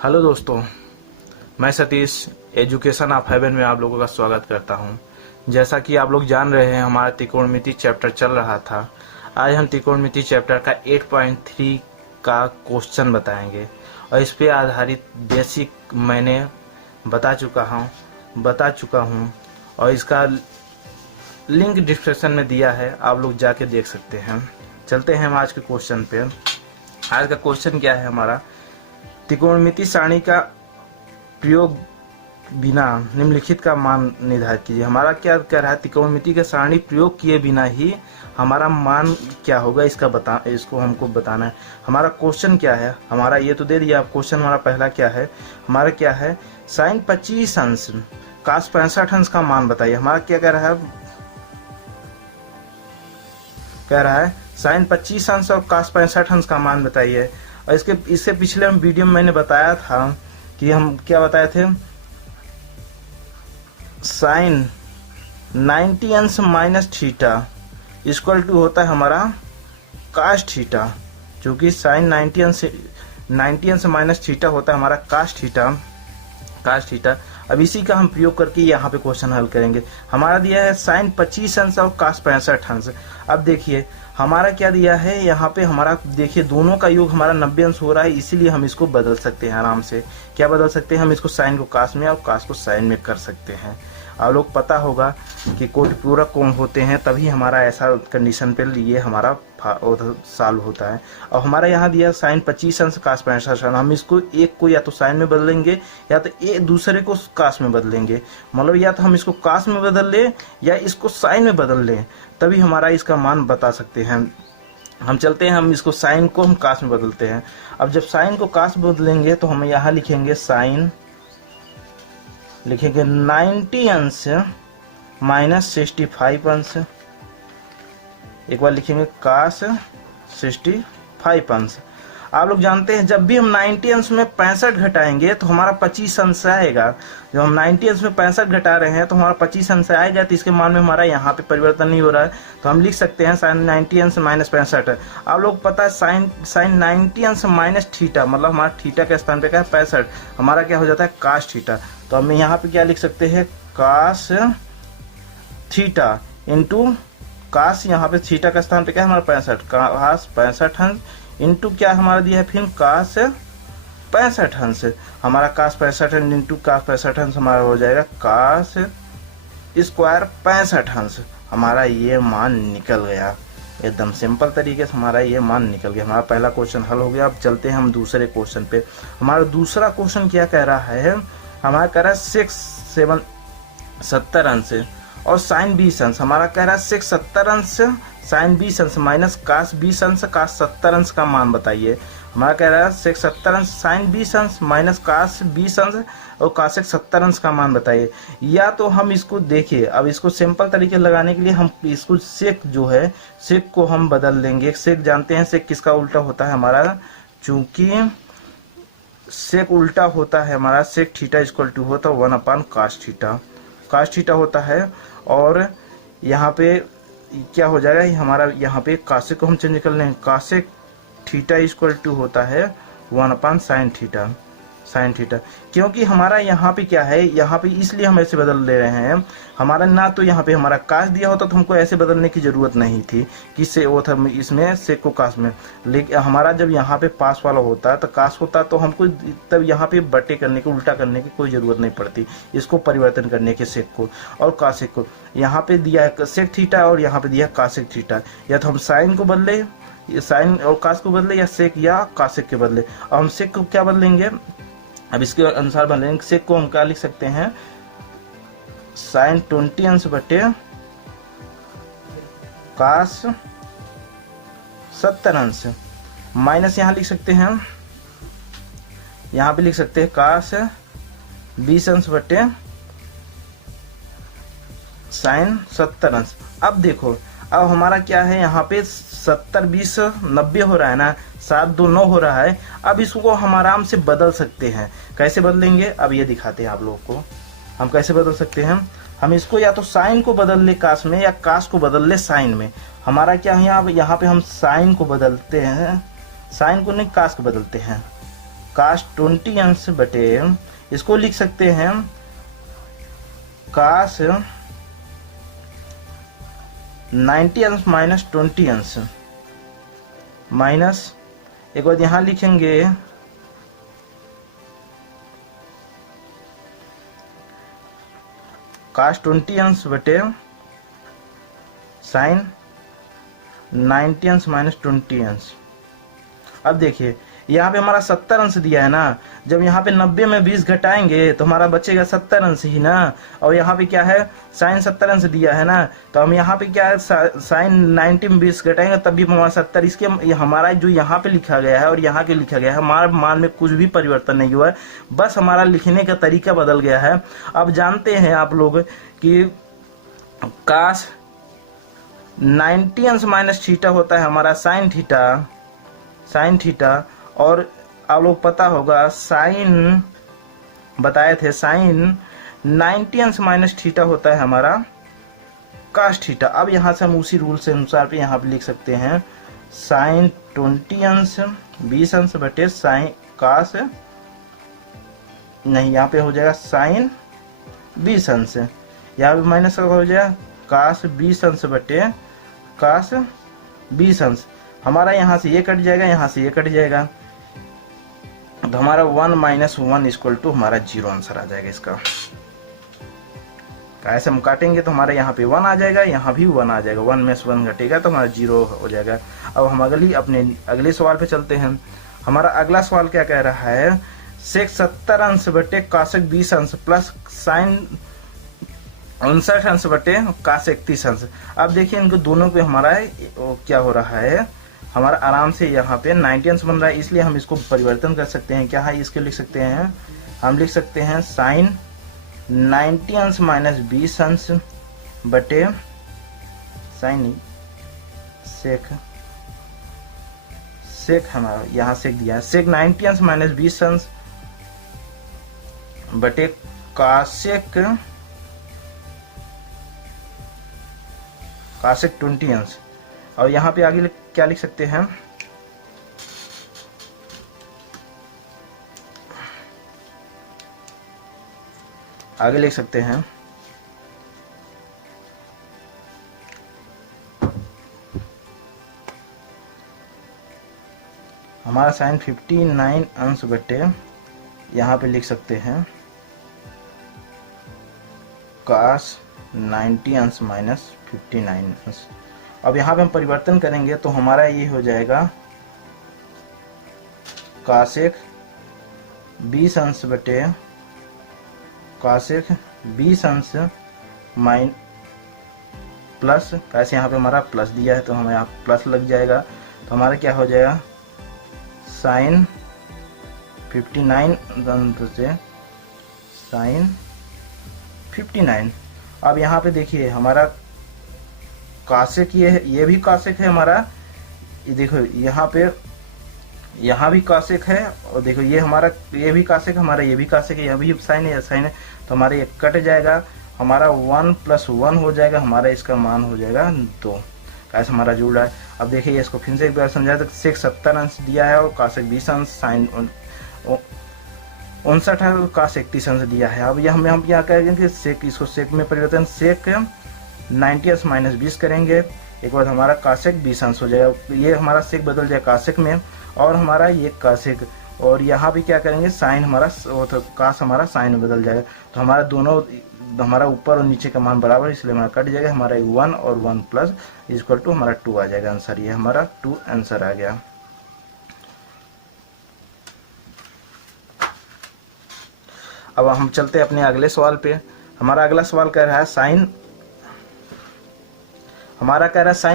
Hello दोस्तों, मैं Satish education of haven में आप लोगों का स्वागत करता हूं। जैसा कि आप लोग जान रहे हैं, हमारा त्रिकोणमिति चैप्टर चल रहा था। आज हम त्रिकोणमिति चैप्टर का 8.3 का क्वेश्चन बताएंगे और इस पे आधारित बेसिक मैंने बता चुका हूं और इसका लिंक डिस्क्रिप्शन में दिया है, आप लोग जाके देख सकते हैं। चलते हैं हम आज के क्वेश्चन पे। आज का क्वेश्चन क्या है हमारा, त्रिकोणमिति सारणी का प्रयोग बिना निम्नलिखित का मान निर्धारित कीजिए। हमारा क्या कह रहा है, त्रिकोणमिति का सारणी प्रयोग किए बिना ही हमारा मान क्या होगा इसको हमको बताना है। हमारा क्वेश्चन क्या है, हमारा ये तो दे दिया। क्वेश्चन हमारा पहला क्या है, हमारा क्या है, साइन 25 अंश कास 65 अंश का मान बताइए। हमारा क्या कह रहा है साइन 25 अंश और कास 65 अंश का मान बताइए। और इससे पिछले वीडियो में मैंने बताया था कि हम क्या बताए थे, साइन 90 अंश माइनस थीटा इक्वल टू होता है हमारा कास थीटा, जो कि साइन 90 अंश माइनस थीटा होता है हमारा कास थीटा। अब इसी का हम प्रयोग करके यहाँ पे क्वेश्चन हल करेंगे। हमारा दिया है साइन 25 अंश और कास 65 अंश। अब देखिए हमारा क्या दिया है यहाँ पे, हमारा देखिए दोनों का योग हमारा 90 अंश हो रहा है, इसीलिए हम इसको बदल सकते हैं आराम से। क्या बदल सकते हैं हम इसको, साइन को कास में और कास को साइन में कर सकते हैं। आप लोग पता होगा कि कोटि पूरक कोण होते हैं, तभी हमारा ऐसा कंडीशन पे ये हमारा सॉल्व होता है। और हमारा यहाँ दिया साइन 25 अंश कास 65 अंश। हम इसको एक को या तो साइन में बदलेंगे या तो एक दूसरे को कास में बदलेंगे। मतलब या तो हम इसको कास में बदल लें या इसको साइन में बदल लें, तभी हमारा इसका मान बता सकते हैं। हम चलते हैं, हम इसको साइन को हम कास में बदलते हैं। अब जब साइन को कास में बदलेंगे तो हम यहाँ लिखेंगे साइन, लिखेंगे 90 अंश माइनस 65 अंश। एक बार लिखेंगे कास 65 अंश। आप लोग जानते हैं जब भी हम 90 अंश में 65 घटाएंगे तो हमारा 25 अंश आएगा। जब हम 90 अंश में 65 घटा रहे हैं तो हमारा 25 अंश आएगा, तो इसके मान में हमारा यहाँ पे परिवर्तन नहीं हो रहा है, तो हम लिख सकते हैं साइन 90 अंश माइनस 65। आप लोग पता है साइन 90 अंश माइनस थीटा, मतलब हमारा थीटा के स्थान पे क्या है 65, हमारा क्या हो जाता है कास थीटा। तो हम यहाँ पे क्या लिख सकते हैं, कास थीटा इंटू कास, यहाँ पे थीटा का स्थान पे क्या है हमारा 65, कास 65 अंश इंटू क्या हमारा दिया है फिर कास 65 अंश। हमारा कास 65 अंश इंटू कास 65 अंश हमारा हो जाएगा कास स्क्वायर 65 अंश। हमारा ये मान निकल गया, एकदम सिंपल तरीके से हमारा ये मान निकल गया। हमारा पहला क्वेश्चन हल हो गया। अब चलते हैं हम दूसरे क्वेश्चन पे। हमारा दूसरा क्वेश्चन क्या कह रहा है, हमारा कह रहा है 70 अंश और साइन 20 अंश। हमारा कह रहा है 70 अंश साइन 20 अंश माइनस कास 20 अंश कास 70 अंश का मान बताइए। हमारा कह रहा है 70 अंश साइन 20 अंश माइनस कास 20 अंश और कास 70 अंश का मान बताइए। या तो हम इसको देखिए, अब इसको सिंपल तरीके लगाने के लिए हम इसको सेक जो है, सेक को हम बदल देंगे। सेक जानते हैं सेक किसका उल्टा होता है हमारा, चूंकि सेक उल्टा होता है हमारा, सेक थीटा इक्वल टू होता है 1 कास थीटा, कास थीटा होता है। और यहाँ पे क्या हो जाएगा हमारा, यहाँ पे कासेक को हम चेंज कर लेंगे, कासेक थीटा इक्वल टू होता है 1 साइन थीटा। क्योंकि हमारा यहाँ पे क्या है, यहाँ पे इसलिए हम ऐसे बदल ले रहे हैं। हमारा ना तो यहाँ पे हमारा कास दिया होता तो हमको ऐसे बदलने की जरूरत नहीं थी कि से वो था इसमें सेक को कास में, लेकिन हमारा जब यहाँ पे पास वाला होता तो कास होता तो हमको तब यहाँ पे बटे करने की, उल्टा करने की कोई जरूरत नहीं पड़ती, इसको परिवर्तन करने के सेक को और कासेक को। यहाँ पे दिया है सेक थीटा और यहाँ पे दिया है कासेक थीटा। या तो हम साइन को बदले, साइन और कास को बदले, या सेक या कासेक के बदले। और हम सेक को क्या बदलेंगे, अब इसके अनुसार बदलेंगे। सेक को हम क्या लिख सकते हैं, साइन 20 अंश बटे कास 70 अंश माइनस यहाँ लिख सकते हैं, यहाँ पे लिख सकते हैं कास 20 अंश बटे साइन 70 अंश। अब देखो, अब हमारा क्या है, यहाँ पे 70 20 90 हो रहा है ना, 7 2 9 हो रहा है। अब इसको हम आराम से बदल सकते हैं। कैसे बदलेंगे, अब ये दिखाते हैं आप लोगों को हम कैसे बदल सकते हैं। हम इसको या तो साइन को बदल ले कास में, या कास को बदल ले साइन में। हमारा क्या है, यहाँ पे हम साइन को बदलते हैं, साइन को नहीं कास को बदलते हैं। काश 20 अंश बटे, इसको लिख सकते हैं काश 90 अंश माइनस 20 अंश, माइनस एक बार यहां लिखेंगे काश 20 अंश बटे साइन 90 अंश माइनस 20 अंश। अब देखिए यहाँ पे हमारा 70 अंश दिया है ना, जब यहाँ पे 90 में 20 घटाएंगे तो हमारा बचेगा 70 अंश ही ना, और यहाँ पे क्या है साइन 70 अंश दिया है ना, तो हम यहाँ पे क्या है साइन 90 में 20 घटाएंगे तब भी हमारा 70, इसके हमारा जो यहाँ पे लिखा गया है और यहाँ के लिखा गया है हमारा मान में कुछ भी परिवर्तन नहीं हुआ है, बस हमारा लिखने का तरीका बदल गया है। अब जानते हैं आप लोग कि काश 90 अंश माइनस थीटा होता है हमारा साइन थीटा, और आप लोग पता होगा साइन बताए थे साइन 90 अंश माइनस थीटा होता है हमारा काश थीटा। अब यहाँ से हम उसी रूल से अनुसार पे यहाँ पे लिख सकते हैं साइन 20 अंश 20 अंश बटे साइन काश, नहीं यहाँ पे हो जाएगा साइन 20 अंश, यहाँ पे माइनस हो जाएगा काश 20 अंश बटे काश 20 अंश। हमारा यहाँ से ये कट जाएगा, यहाँ से ये कट जाएगा, तो हमारा 1 माइनस 1 इक्वल टू हमारा 0 आंसर आ जाएगा इसका। ऐसे हम काटेंगे तो हमारे यहाँ पे 1 आ जाएगा, यहाँ भी 1 आ जाएगा, 1 में से 1 घटेगा तो हमारा 0 हो जाएगा। अब हम अपने अगले सवाल पे चलते हैं। हमारा अगला सवाल क्या कह रहा है, सेक 70 अंश बटे काशक 20 अंश प्लस साइन 59 अंश बटे काशक 30 अंश। अब देखिए इनको दोनों पे हमारा क्या हो रहा है, हमारा आराम से यहाँ पे 90 अंश बन रहा है, इसलिए हम इसको परिवर्तन कर सकते हैं। क्या है इसके लिख सकते हैं, हम लिख सकते हैं साइन 90 अंश माइनस 20 अंश बटे साइन सेक हमारा यहाँ सेक दिया है, सेक 90 अंश माइनस 20 अंश बटे काशेक 20 अंश। और यहाँ पे आगे क्या लिख सकते हैं, आगे लिख सकते हैं हमारा साइन 59 अंश बटे, यहाँ पे लिख सकते हैं काश 90 अंश माइनस 59 अंश। अब यहाँ पे हम परिवर्तन करेंगे तो हमारा ये हो जाएगा काशेक 20 अंश बटे काशेक 20 अंश माइन प्लस, कैसे यहाँ पे हमारा प्लस दिया है तो हमें यहाँ प्लस लग जाएगा, तो हमारा क्या हो जाएगा साइन 59 से साइन 59। अब यहाँ पे देखिए हमारा काशेक ये भी काशेक है हमारा, ये देखो यहाँ भी काशेक है, और देखो ये हमारा ये भी काशेक हमारा, ये भी काशेक है, यह भी साइन है, तो हमारा ये कट जाएगा, हमारा 1 + 1 हो जाएगा, हमारा इसका मान हो जाएगा 2। ऐसा हमारा जुड़ रहा है। अब देखिए इसको फिर से एक बार समझाया तो सेक 70 अंश दिया है और काशेक 20 अंश, साइन 59 है, काशेक 30 अंश दिया है। अब ये हम क्या करेंगे सेक, इसको सेक में परिवर्तन सेक 90 अंश माइनस 20 करेंगे, एक बार हमारा काशेक 20 अंश हो जाएगा, ये हमारा सेक बदल जाएगा काशेक में, और हमारा ये काशेक, और यहाँ भी क्या करेंगे साइन हमारा तो काश हमारा साइन में बदल जाएगा, तो हमारा दोनों हमारा ऊपर और नीचे का मान बराबर, इसलिए हमारा कट जाएगा, हमारा 1 और 1 प्लस इक्वल टू हमारा 2 आ जाएगा आंसर, ये हमारा 2 आंसर आ गया। अब हम चलते हैं अपने अगले सवाल पे। हमारा अगला सवाल कह रहा है साइन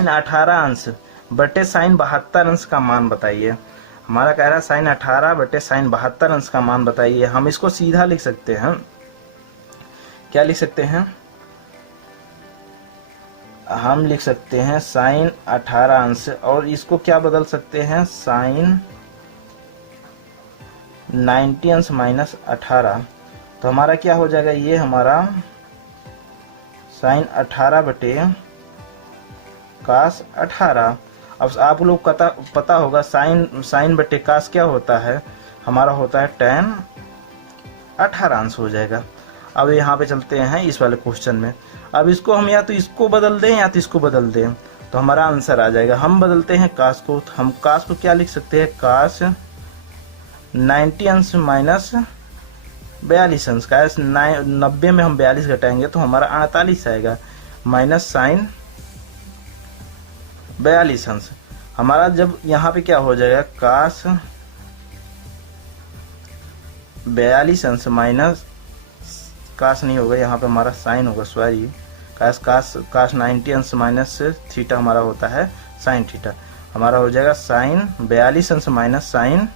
18 अंश बटे साइन 72 अंश का मान बताइए। हमारा कह रहा है साइन 18 बटे साइन 72 अंश का मान बताइए। हम इसको सीधा लिख सकते हैं, क्या लिख सकते हैं, हम लिख सकते हैं साइन 18 अंश, और इसको क्या बदल सकते हैं साइन 90 अंश माइनस 18, तो हमारा क्या हो जाएगा, ये हमारा साइन 18 बटे काश 18। अब आप लोग पता होगा साइन बटे काश क्या होता है, हमारा होता है tan 18 अंश हो जाएगा। अब यहाँ पे चलते हैं इस वाले क्वेश्चन में। अब इसको हम या तो इसको बदल दें या तो इसको बदल दें, तो हमारा आंसर आ जाएगा। हम बदलते हैं कास को, तो हम कास को क्या लिख सकते हैं, कास 90 अंश माइनस 42 अंश। का 90 में हम 42 घटाएंगे तो हमारा 48 आएगा, माइनस साइन 42 अंश। हमारा जब यहाँ पे क्या हो जाएगा, कास 42 अंश माइनस, कास नहीं होगा यहाँ पे, हमारा साइन होगा, सॉरी, कास 90 अंश माइनस थीटा हमारा होता है साइन थीटा। हमारा हो जाएगा साइन 42 अंश माइनस साइन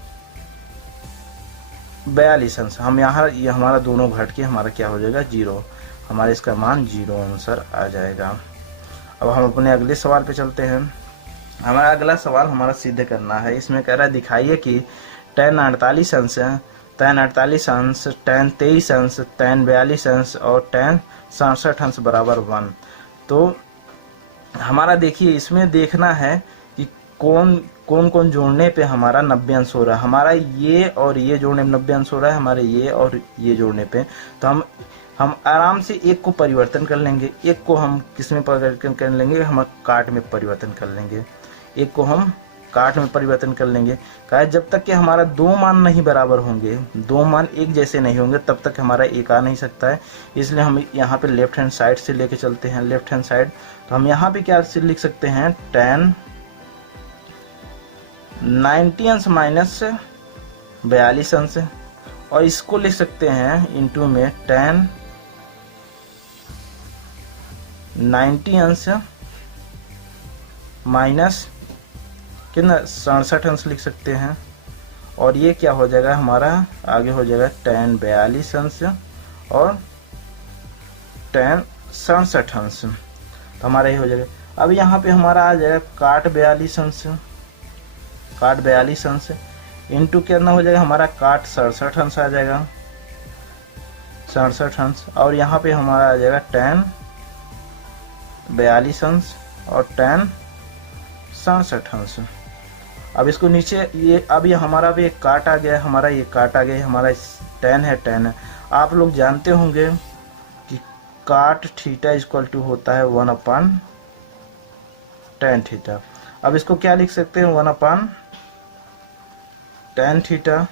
42 अंश। हम यहाँ ये हमारा दोनों घट के हमारा क्या हो जाएगा, 0। हमारे इसका मान 0 आंसर आ जाएगा। अब हम अपने अगले सवाल पे चलते हैं। हमारा अगला सवाल हमारा सिद्ध करना है। इसमें कह रहा है दिखाइए कि tan 48 अंश, tan 48 अंश, tan 23 अंश, tan 42 अंश और tan 67 अंश बराबर 1। तो हमारा देखिए इसमें देखना है कि कौन कौन जोड़ने पे हमारा 90 अंश हो रहा है। हमारा ये और ये जोड़ने में 90 अंश हो रहा है, हमारे ये और ये जोड़ने पे। तो हम आराम से एक को परिवर्तन कर लेंगे, एक को हम किस में परिवर्तन कर लेंगे, हम काट में परिवर्तन कर लेंगे। एक को हम काट में परिवर्तन कर लेंगे। कहा जब तक कि हमारा दो मान नहीं बराबर होंगे, दो मान एक जैसे नहीं होंगे, तब तक हमारा एक आ नहीं सकता है। इसलिए हम यहाँ पे लेफ्ट हैंड साइड से लेके चलते हैं, लेफ्ट हैंड साइड। तो हम यहाँ पे क्या से लिख सकते हैं, tan 90 अंश माइनस 42 अंश, और इसको लिख सकते हैं इंटू में tan 90 अंश माइनस कितना 67 अंश लिख सकते हैं। और ये क्या हो जाएगा हमारा, आगे हो जाएगा tan 42 अंश और tan 67 अंश। तो हमारा ये हो जाएगा। अब यहाँ पे हमारा आ जाएगा काट 42 अंश, काट 42 अंश इंटू कितना हो जाएगा हमारा, काट 67 अंश आ जाएगा, 67 अंश। और यहाँ पे हमारा आ जाएगा tan 42 अंश और tan 67 अंश। अब इसको नीचे ये, अब ये हमारा भी एक काट आ गया, हमारा ये काट आ गया, हमारा tan है, tan है। आप लोग जानते होंगे कि काट थीटा इक्वल टू होता है 1 अपान tan थीटा। अब इसको क्या लिख सकते हैं, 1 अपान tan थीटा,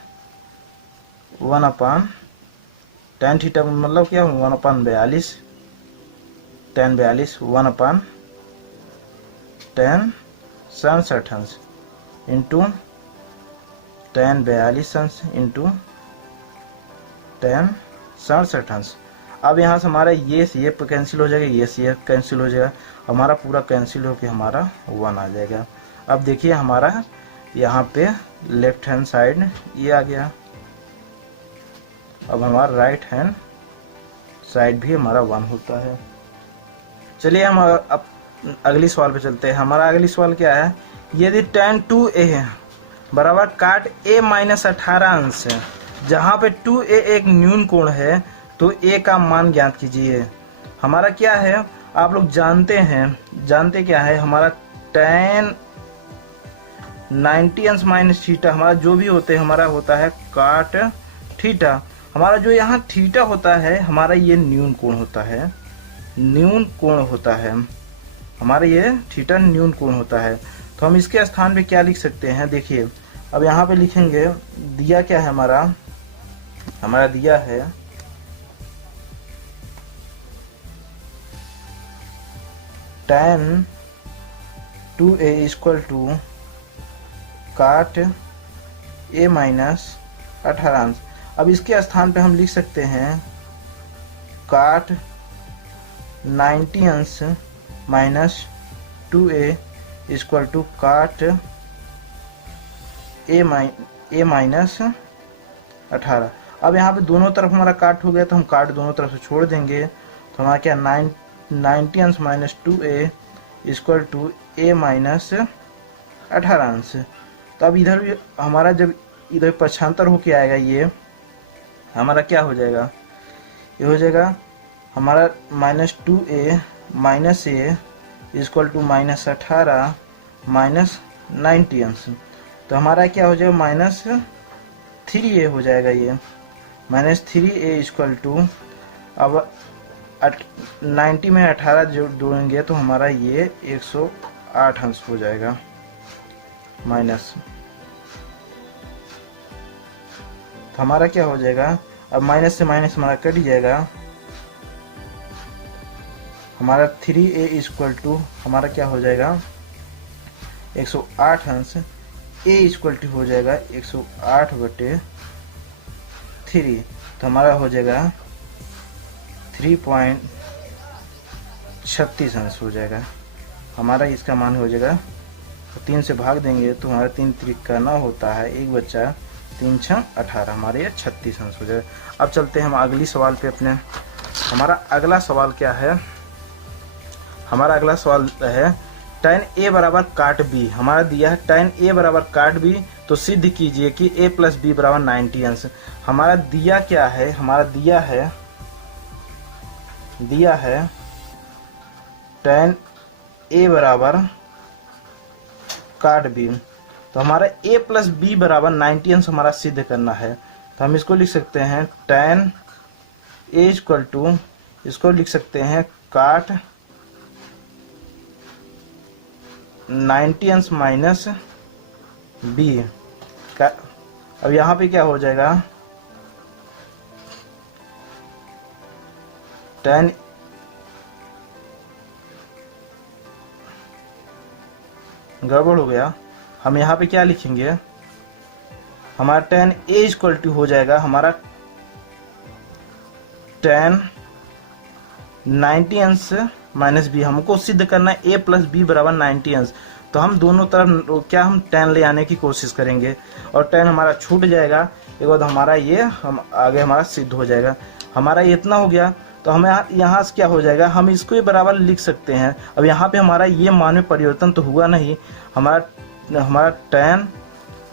1 अपान tan थीटा मतलब क्या, 1 अपान 42, tan 42, 1 अपान tan 67 अंश इंटू tan 42 अंश इंटू tan 67 अंश। अब यहाँ से हमारा ये से ये कैंसिल हो जाएगा, ये से ये कैंसिल हो जाएगा, हमारा पूरा कैंसिल होकर हमारा 1 आ जाएगा। अब देखिए हमारा यहाँ पे लेफ्ट हैंड साइड ये आ गया। अब हमारा राइट हैंड साइड भी हमारा 1 होता है। चलिए हम अब अगली सवाल पे चलते हैं। हमारा अगली सवाल क्या है, यदि tan 2a है बराबर काट a माइनस 18 अंश है, जहाँ पे 2a एक न्यून कोण है, तो a का मान ज्ञात कीजिए। हमारा क्या है, आप लोग जानते हैं, जानते क्या है, हमारा tan 90 अंश माइनस थीटा, हमारा जो भी होते हैं हमारा होता है काट थीटा। हमारा जो यहाँ थीटा होता है, हमारा ये न्यून कोण होता है, न्यून कोण होता है, हमारा ये थीटा न्यून कोण होता है। तो हम इसके स्थान पे क्या लिख सकते हैं, देखिए अब यहाँ पे लिखेंगे, दिया क्या है हमारा दिया है tan 2a इक्वल टू काट a माइनस 18 अंश। अब इसके स्थान पे हम लिख सकते हैं काट 90 अंश माइनस 2a इक्वल टू काट a माइनस 18। अब यहाँ पे दोनों तरफ हमारा काट हो गया, तो हम काट दोनों तरफ से छोड़ देंगे। तो हमारा क्या 90 अंश minus 2a equal to a minus 18 अंश। तो अब इधर भी हमारा जब इधर पक्षांतर होके आएगा, ये हमारा क्या हो जाएगा, ये हो जाएगा हमारा minus 2a minus a equal to minus 18 minus 90 अंश। तो हमारा क्या हो जाएगा माइनस 3a हो जाएगा ये, -3a इक्वल टू, अब 90 में 18 जोड़ेंगे तो हमारा ये 108 अंश हो जाएगा, माइनस, तो हमारा क्या हो जाएगा, अब माइनस से माइनस हमारा कट जाएगा, हमारा 3a इक्वल टू हमारा क्या हो जाएगा 108 अंश, a इक्वल टू हो जाएगा 108/3, तो हमारा हो जाएगा 3.36 अंश हो जाएगा। हमारा इसका मान हो जाएगा, 3 से भाग देंगे तो हमारा 3 3 9 होता है, एक बच्चा 3 6 18, हमारे ये 36 अंश हो जाएगा। अब चलते हैं हम अगली सवाल पे अपने। हमारा अगला सवाल क्या है, हमारा अगला सवाल है tan a बराबर काट b। हमारा दिया है tan a बराबर काट b, तो सिद्ध कीजिए कि a प्लस बी बराबर 90 अंश। हमारा दिया क्या है, हमारा दिया है tan a बराबर काट b, तो हमारा a प्लस बी बराबर 90 अंश हमारा सिद्ध करना है। तो हम इसको लिख सकते हैं tan a इक्वल टू, इसको लिख सकते हैं काट 90 अंश माइनस बी का। अब यहाँ पे क्या हो जाएगा, tan गड़बड़ हो गया, हम यहाँ पे क्या लिखेंगे, हमारा tan a इक्वल टू हो जाएगा हमारा tan 90 अंश माइनस बी। हमको सिद्ध करना है a प्लस बी बराबर 90 अंश, तो हम दोनों तरफ क्या हम tan ले आने की कोशिश करेंगे और tan हमारा छूट जाएगा। एक बाद हमारा ये हम आगे हमारा सिद्ध हो जाएगा। हमारा ये इतना हो गया, तो हमें यहाँ से क्या हो जाएगा, हम इसको ही बराबर लिख सकते हैं। अब यहाँ पे हमारा ये मान में परिवर्तन तो हुआ नहीं, हमारा tan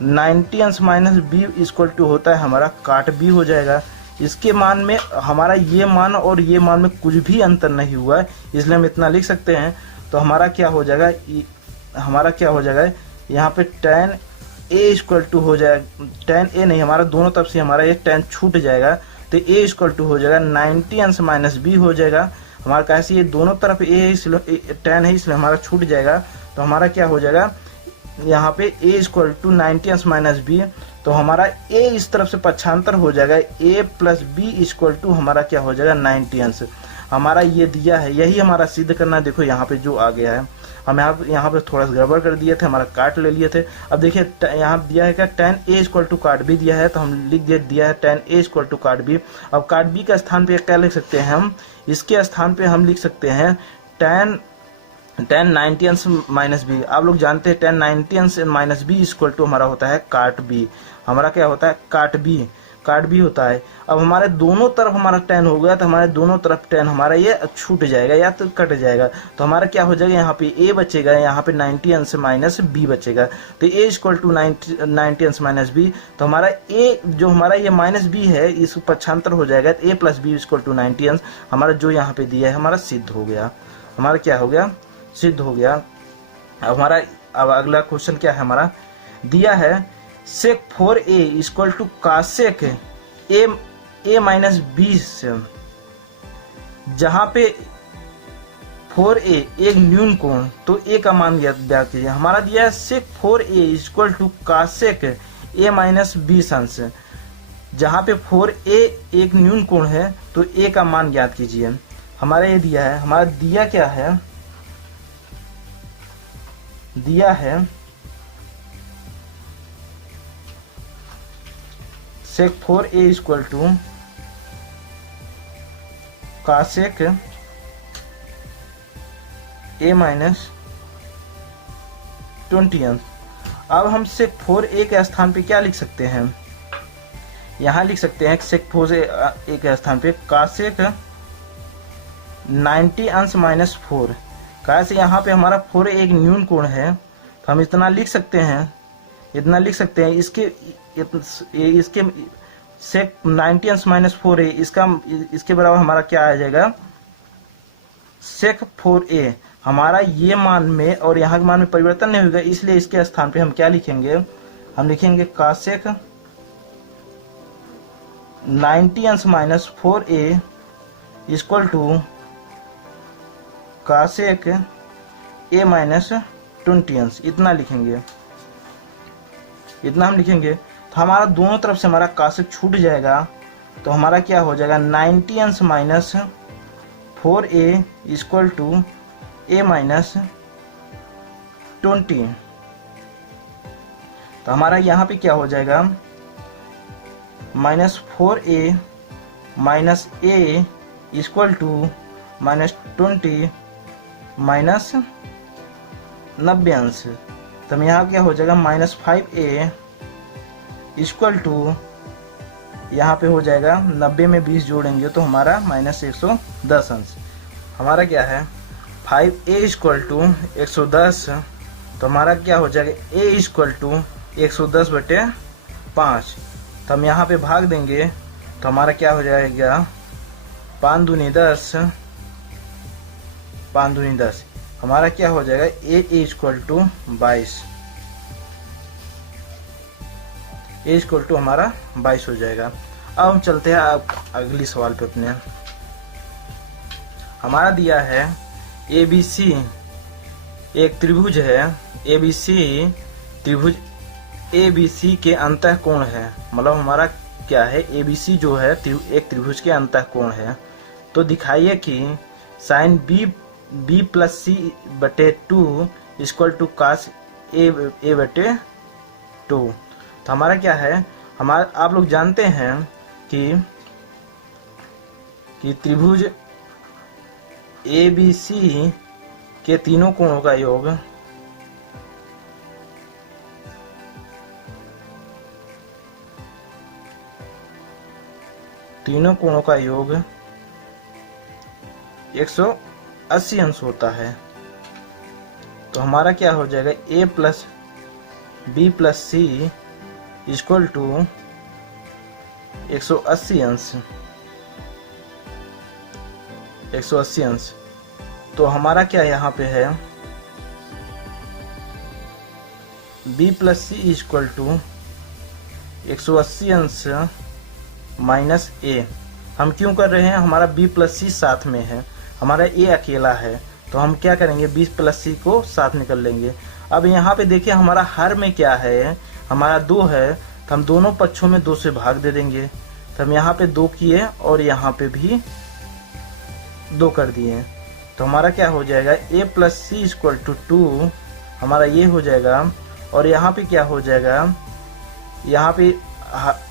90 अंश माइनस बी इक्वल टू होता है हमारा काट बी हो जाएगा। इसके मान में हमारा ये मान और ये मान में कुछ भी अंतर नहीं हुआ है, इसलिए हम इतना लिख सकते हैं। तो हमारा क्या हो जाएगा, यहाँ पे tan a इक्वल टू हो जाएगा, tan a नहीं, हमारा दोनों तरफ से हमारा ये tan छूट जाएगा, तो a इक्वल टू हो जाएगा 90 अंश माइनस बी हो जाएगा। हमारा कैसे ये दोनों तरफ a tan है, इसलिए हमारा छूट जाएगा। तो हमारा क्या हो जाएगा, यहाँ पे a इक्वल टू 90 अंश माइनस बी, तो हमारा a इस तरफ से पक्षांतर हो जाएगा, a plus B equal to हमारा क्या हो जाएगा 90 अंश। हमारा ये दिया है, यही हमारा सिद्ध करना है। देखो यहाँ पे जो आ गया है, हम यहाँ पे थोड़ा सा गड़बड़ कर दिए थे, हमारा काट ले लिए थे। अब देखिए यहाँ दिया है क्या, tan a इक्वल टू काट बी दिया है, तो हम लिख दिया है tan a इक्वल टू काट बी। अब काट बी के स्थान पे क्या लिख सकते हैं हम, इसके स्थान पे हम लिख सकते हैं tan 90 अंश माइनस बी। आप लोग जानते हैं tan 90 अंश माइनस बी इक्वल टू हमारा होता है काट बी। हमारा क्या होता है, काट बी होता है। अब हमारे दोनों तरफ हमारा tan हो गया, तो हमारे दोनों तरफ tan हमारा ये छूट जाएगा या तो कट जाएगा। तो हमारा क्या हो जाएगा, यहाँ पे a बचेगा, यहाँ पे 90 अंश माइनस b बचेगा। तो a इक्वल टू 90 अंश माइनस b, तो हमारा a जो हमारा ये माइनस b है, इस पक्षांतर हो जाएगा, तो a plus B equal to 90 अंश हमारा जो यहाँ पे दिया है हमारा सिद्ध हो गया। हमारा क्या हो गया, सिद्ध हो गया। अब अगला क्वेश्चन क्या है, हमारा दिया है sec 4a equal to cosec a minus B से, जहां पे 4a एक न्यून कोण, तो a का मान ज्ञात कीजिए। हमारा दिया है sec 4a equal to cosec a minus B अंश, जहां पे 4a एक न्यून कोण है, तो a का मान ज्ञात कीजिए। हमारा ये दिया है, हमारा दिया क्या है, दिया है sec 4a equal to cosec a minus 20 अंश। अब हम sec 4a के स्थान पे क्या लिख सकते हैं, यहाँ लिख सकते हैं sec 4a के स्थान पे कासेक 90 अंश माइनस 4। कैसे यहाँ पे हमारा 4 एक न्यून कोण है, तो हम इतना लिख सकते हैं, इसके sec 90 अंश माइनस 4a, इसके बराबर हमारा क्या आ जाएगा, sec 4a। हमारा ये मान में और यहाँ के मान में परिवर्तन नहीं होगा, इसलिए इसके स्थान पे हम क्या लिखेंगे, हम लिखेंगे कासेक 90 अंश minus 4a equal to cosec a minus 20 अंश, इतना लिखेंगे, इतना हम लिखेंगे। तो हमारा दोनों तरफ से हमारा कासेक छूट जाएगा, तो हमारा क्या हो जाएगा 90 अंश minus 4a equal to a minus 20। तो हमारा यहाँ पे क्या हो जाएगा minus 4a minus a equal to minus 20 minus 90 अंश। तो यहाँ क्या हो जाएगा माइनस 5a इक्वल टू, यहाँ पे हो जाएगा 90 में 20 जोड़ेंगे तो हमारा माइनस 110 अंश। हमारा क्या है 5a इक्वल टू 110, तो हमारा क्या हो जाएगा a इक्वल टू 110 बटे 5। तो हम यहाँ पे भाग देंगे तो हमारा क्या हो जाएगा 5 दूनी 10, 5 दूनी 10, हमारा क्या हो जाएगा a equal to 22, a equal to हमारा 22 हो जाएगा। अब हम चलते हैं अगली सवाल पे अपने। हमारा दिया है ABC, एक त्रिभुज है ABC, त्रिभुज ABC के अंतः कोण है, मतलब हमारा क्या है ABC जो है एक त्रिभुज के अंतः कोण है। तो दिखाइए कि साइन B प्लस C बटे 2 इक्वल टू कास A बटे 2। तो हमारा क्या है, हमारा आप लोग जानते हैं कि त्रिभुज ABC के तीनों कोणों का योग तीनों कोणों का योग 180 अंश होता है। तो हमारा क्या हो जाएगा A plus B plus C equal to 180 अंश, 180 अंश। तो हमारा क्या यहाँ पे है B plus C equal to 180 अंश माइनस A। हम क्यों कर रहे हैं, हमारा B प्लस C साथ में है, हमारा A अकेला है, तो हम क्या करेंगे B प्लस C को साथ निकल लेंगे। अब यहाँ पे देखिए हमारा हर में क्या है, हमारा 2 है, तो हम दोनों पक्षों में 2 से भाग दे देंगे। तो हम यहाँ पे 2 किए और यहाँ पे भी 2 कर दिए। तो हमारा क्या हो जाएगा A plus C equal to 2, हमारा ये हो जाएगा। और यहाँ पे क्या हो जाएगा, यहाँ पे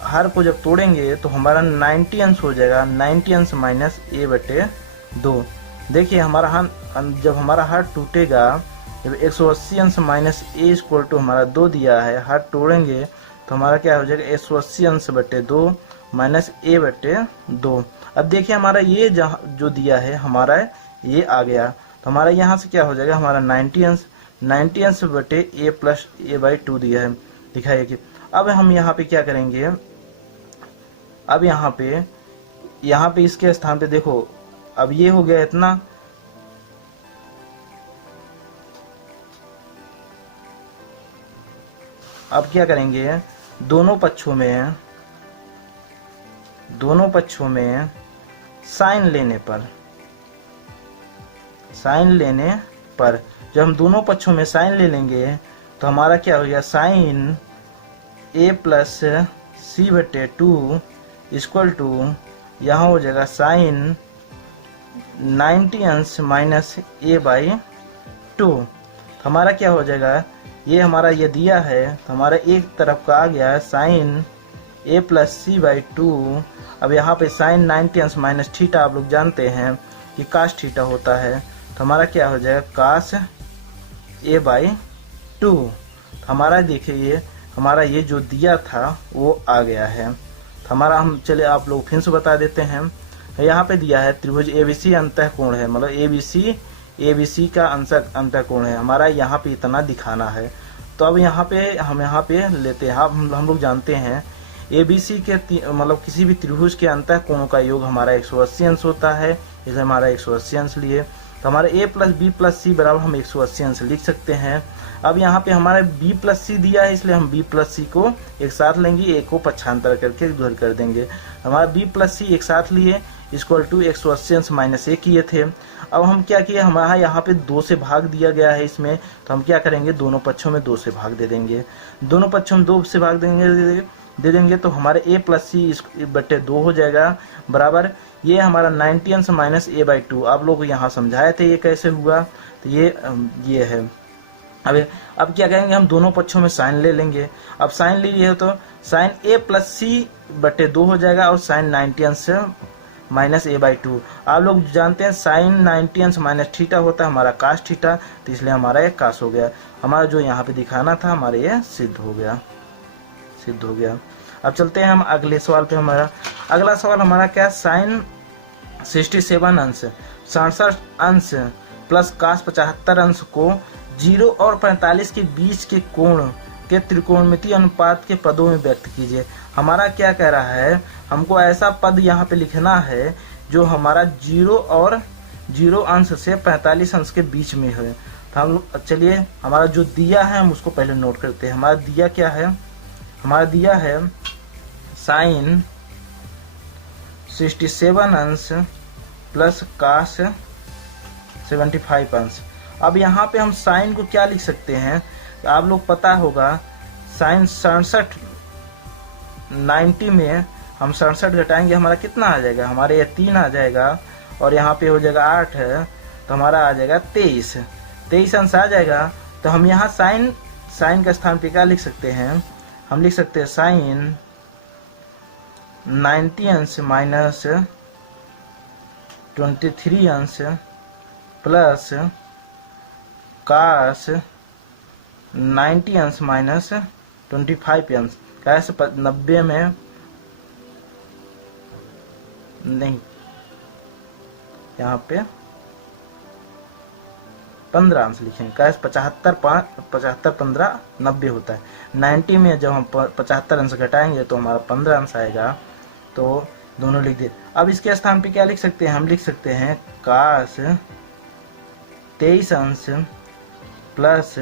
हर को जब तोड़ेंगे तो हमारा 90 अंश हो जाएगा, 90 अंश माइनस A बटे 2। देखिए हमारा जब हमारा हर टूटेगा, जब 180 अंश माइनस A इक्वल टू हमारा 2 दिया है, हर तोड़ेंगे तो हमारा क्या हो जाएगा 180 अंश बटे 2 माइनस A बटे 2। अब देखिए हमारा ये जो दिया है हमारा ये आ गया, तो हमारा यहाँ से क्या हो जाएगा हमारा 90 अंश बटे A प्लस A बाई 2 दिया है। दिखाइए कि अब हम यहाँ पे क्या करेंगे, अब यहाँ पे इसके स्थान पे देखो, अब ये हो गया इतना, अब क्या करेंगे दोनों पक्षों में साइन लेने पर जब हम दोनों पक्षों में साइन ले लेंगे तो हमारा क्या हो गया साइन A प्लस C बटे 2 इक्वल टू यहाँ हो जाएगा साइन 90 अंश माइनस A बाई 2। हमारा क्या हो जाएगा, ये हमारा ये दिया है तो हमारा एक तरफ का आ गया है sine A plus C by 2। अब यहाँ पे साइन 90 अंश माइनस थीटा, आप लोग जानते हैं कि कास थीटा होता है, तो हमारा क्या हो जाएगा कास A बाई 2। हमारा देखिए हमारा ये जो दिया था वो आ गया है। तो हमारा हम चले आप लोग फिर से बता देते हैं, यहाँ पे दिया है त्रिभुज ABC अंतः कोण है, मतलब ABC का अंतः कोण है, हमारा यहाँ पे इतना दिखाना है। तो अब यहाँ पे लेते हैं, हम लोग जानते हैं ABC के मतलब किसी भी त्रिभुज के अंतः कोणों का योग हमारा 180 अंश होता है, इसलिए हमारा 180 अंश लिए। तो हमारे a प्लस बी प्लस सी बराबर हम 180 अंश लिख सकते हैं। अब यहाँ पे हमारे b प्लस सी दिया है, इसलिए हम b प्लस सी को एक साथ लेंगे, a को पक्षांतर करके इधर कर देंगे। हमारा b प्लस सी एक साथ लिए इक्वल टू 180 अंश माइनस a किए थे। अब हम क्या किए, हमारा यहाँ पे 2 से भाग दिया गया है इसमें, तो हम क्या करेंगे, दोनों पक्षों में 2 से भाग दे देंगे। दोनों पक्षों में 2 से भाग दे देंगे तो हमारे a प्लस सी बटे 2 हो जाएगा बराबर ये हमारा 90 अंश माइनस a/2। आप लोग यहाँ समझाए थे ये कैसे हुआ, तो ये है। अब क्या करेंगे, हम दोनों पक्षों में साइन ले लेंगे। अब साइन लिए तो साइन a प्लस सी बटे 2 हो जाएगा और साइन 90 अंश माइनस a/2। आप लोग जानते हैं साइन 90 अंश माइनस थीटा होता है हमारा कास थीटा, तो इसलिए हमारा ये कास हो गया। हमारा जो यहाँ पे दिखाना था हमारे ये सिद्ध हो गया। अब चलते हैं हम अगले सवाल पे। हमारा अगला सवाल हमारा क्या है, साइन 67 अंश 67 अंश प्लस कास 75 अंश को 0 और 45 के बीच के कोण के त्रिकोणमितीय अनुपात के पदों में व्यक्त कीजिए। हमारा क्या कह रहा है, हमको ऐसा पद यहाँ पे लिखना है जो हमारा 0 और 0 अंश से 45 अंश के बीच में है। तो हम चलिए हमारा जो दिया है हम उसको पहले नोट करते हैं। हमारा दिया क्या है, हमारा दिया है साइन 67 अंश प्लस कास 75 अंश। अब यहाँ पे हम साइन को क्या लिख सकते हैं, आप लोग पता होगा साइन 67 90 में हम 67 घटाएंगे हमारा कितना आ जाएगा, हमारे ये 3 आ जाएगा और यहाँ पे हो जाएगा 8 है, तो हमारा आ जाएगा 23 अंश आ जाएगा। तो हम यहाँ साइन के स्थान पे क्या लिख सकते हैं, हम लिख सकते हैं साइन 90 अंश माइनस 23 अंश प्लस कास 90 अंश माइनस 25 अंश। कैसे 90 में नहीं, यहाँ पे 15 अंश लिखेंगे। कैसे 75 15 90 होता है। 90 में जब हम 75 अंश घटाएंगे तो हमारा 15 अंश आएगा, तो दोनों लिख दिए। अब इसके स्थान पे क्या लिख सकते हैं, हम लिख सकते हैं कास 23 अंश प्लस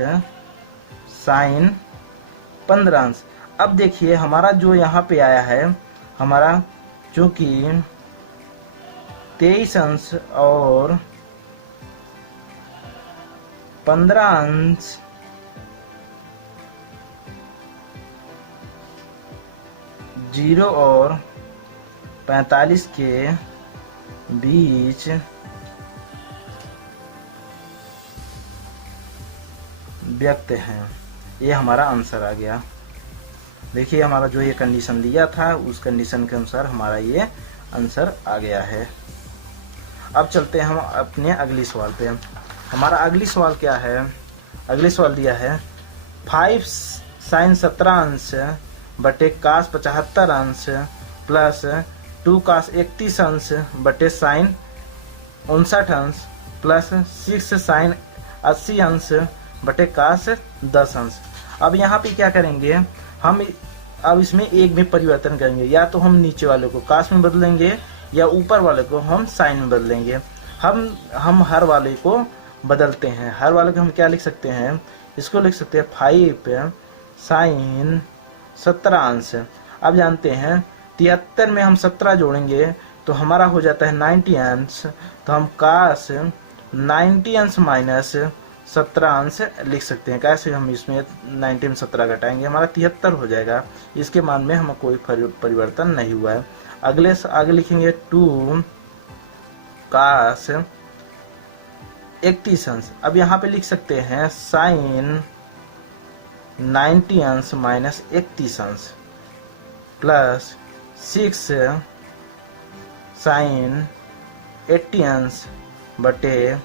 साइन 15 अंश। अब देखिए हमारा जो यहाँ पे आया है, हमारा चूंकि 23 अंश और 15 अंश जीरो और 45 के बीच व्यक्त हैं, ये हमारा आंसर आ गया। देखिए हमारा जो ये कंडीशन दिया था उस कंडीशन के अनुसार हमारा ये आंसर आ गया है। अब चलते हैं हम अपने अगली सवाल पे। हमारा अगली सवाल क्या है, अगली सवाल दिया है 5 साइन 17 अंश बटे कास 75 अंश प्लस 2 कास 31 अंश बटे साइन 59 अंश प्लस 6 साइन 80 अंश बटे कास 10 अंश। अब यहाँ पे क्या करेंगे, हम अब इसमें एक में परिवर्तन करेंगे, या तो हम नीचे वाले को कास में बदलेंगे या ऊपर वाले को हम साइन में बदलेंगे। हम हर वाले को बदलते हैं। हर वाले को हम क्या लिख सकते हैं, इसको लिख सकते हैं 5 साइन 17 अंश। अब जानते हैं 73 में हम 17 जोड़ेंगे तो हमारा हो जाता है 90 अंश, तो हम कास 90 अंश माइनस 17 अंश लिख सकते हैं। कैसे, हम इसमें 90 में 17 घटाएंगे हमारा 73 हो जाएगा। इसके मान में हमें कोई परिवर्तन नहीं हुआ है। आगे लिखेंगे 2 कास 31 अंश। अब यहाँ पे लिख सकते हैं साइन 90 अंश माइनस 31 अंश प्लस 6 साइन 80 अंश बटे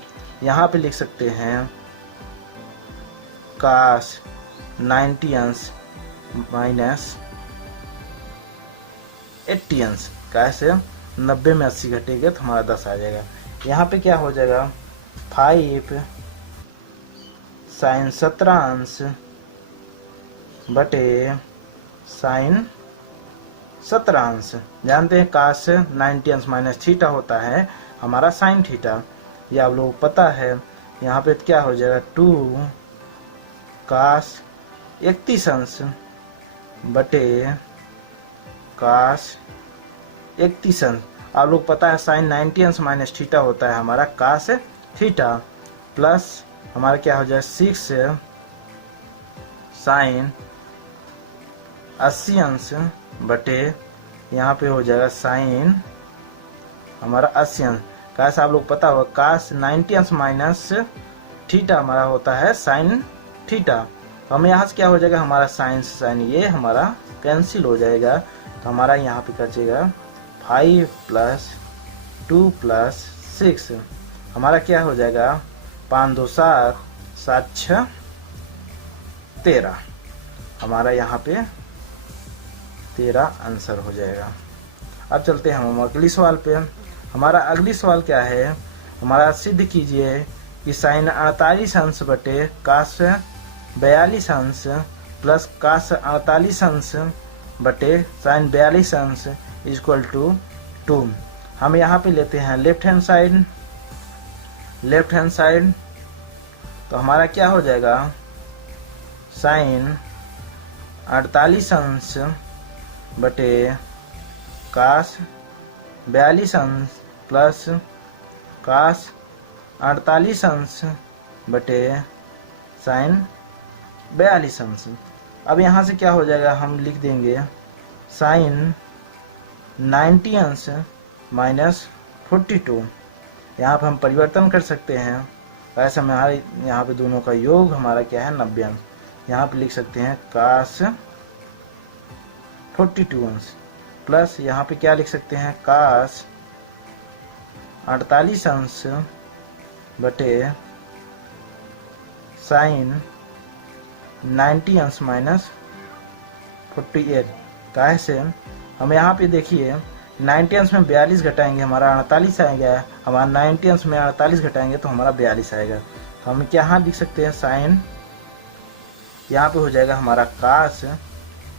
यहाँ पे लिख सकते हैं कास 90 अंश माइनस 80 अंश। कैसे, 90 में 80 घटेगा तो हमारा 10 आ जाएगा। यहाँ पे क्या हो जाएगा 5 साइन 17 अंश बटे साइन 17 अंश। जानते हैं कास 90 अंश माइनस थीटा होता है हमारा साइन थीटा, ये आप लोगों को पता है। यहाँ पे क्या हो जाएगा 2 cos 31 अंश बटे cos 31 अंश। आप लोग पता है साइन 90 अंश माइनस थीटा होता है हमारा cos थीटा, प्लस हमारा क्या हो जाए 6 साइन 80 अंश बटे यहाँ पे हो जाएगा साइन हमारा 80 अंश। कैसे आप लोग पता होगा cos 90 अंश माइनस थीटा हमारा होता है साइन थीटा। तो हमें यहाँ से क्या हो जाएगा हमारा साइन से साइन ये हमारा कैंसिल हो जाएगा। तो हमारा यहाँ पे बचेगा 5 + 2 + 6 हमारा क्या हो जाएगा 5 2 7 7 6 13 हमारा यहाँ पे 13 आंसर हो जाएगा। अब चलते हैं हम अगली सवाल पे। हमारा अगली सवाल क्या है, हमारा सिद्ध कीजिए कि साइन 48 अंश बटे cos 42 अंश प्लस cos 48 अंश बटे साइन 42 अंश इक्वल टू 2। हम यहाँ पे लेते हैं लेफ्ट हैंड साइड। तो हमारा क्या हो जाएगा साइन 48 अंश बटे cos 42 अंश प्लस cos 48 अंश बटे साइन 42 अंश। अब यहाँ से क्या हो जाएगा हम लिख देंगे साइन 90 अंश माइनस 42। यहाँ पे हम परिवर्तन कर सकते हैं। वैसे हमारे यहाँ पे दोनों का योग हमारा क्या है 90 अंश। यहाँ पे लिख सकते हैं cos 42 अंश प्लस यहाँ पे क्या लिख सकते हैं cos 48 अंश बटे साइन 90 अंश माइनस 48। कैसे हम यहाँ पे देखिए 90 अंश में 42 घटाएंगे हमारा 48 आएगा। हमारा 90 अंश में 48 घटाएंगे तो हमारा 42 आएगा। तो हम क्या यहाँ लिख सकते हैं साइन, यहाँ पे हो जाएगा हमारा cos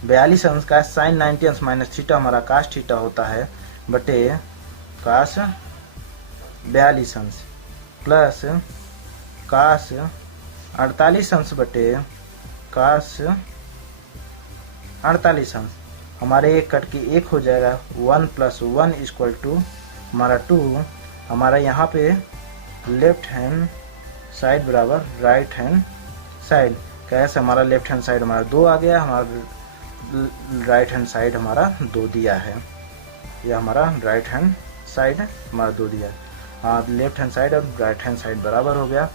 42 अंश का साइन 90 अंश माइनस थीटा हमारा cos थीटा होता है बटे cos 42 अंश प्लस cos 48 अंश बटे cos 48 अंश। हमारे एक कट के एक हो जाएगा 1 + 1 = हमारा 2। हमारा यहाँ पे लेफ्ट हैंड साइड बराबर राइट हैंड साइड। कैसे हमारा लेफ्ट हैंड साइड हमारा 2 आ गया, हमारा राइट हैंड साइड हमारा 2 दिया है। यह हमारा राइट हैंड साइड हमारा 2 दिया है। हाँ, लेफ्ट हैंड साइड और राइट हैंड साइड बराबर हो गया।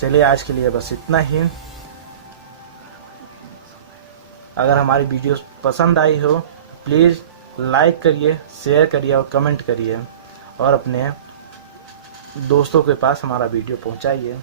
चलिए आज के लिए बस इतना ही। अगर हमारी वीडियो पसंद आई हो प्लीज़ लाइक करिए, शेयर करिए और कमेंट करिए और अपने दोस्तों के पास हमारा वीडियो पहुंचाइए।